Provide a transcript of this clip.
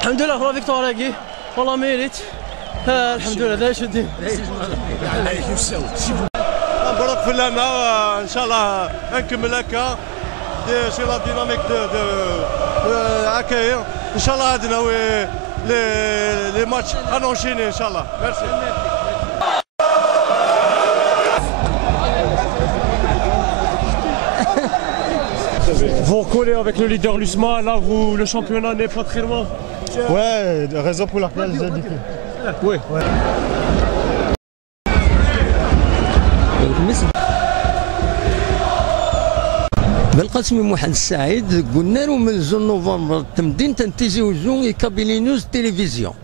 الحمد لله لا فيكتوار هاكي والله ميريت. الحمد لله دايش الدين. نبارك في لنا ان شاء الله نكمل هكا سي لا ديناميك هكايا ان شاء الله غادي ناوي لي ماتش غنوشيني ان شاء الله. ميرسي. Vous recollez avec le leader Lusma, là le championnat n'est pas très loin. Ouais, raison pour laquelle j'ai dit. Oui. بالقاسم محمد السعيد قلنا له من زون نوفمبر تمدين تنتيزيو زون كابيلينوز تلفزيون.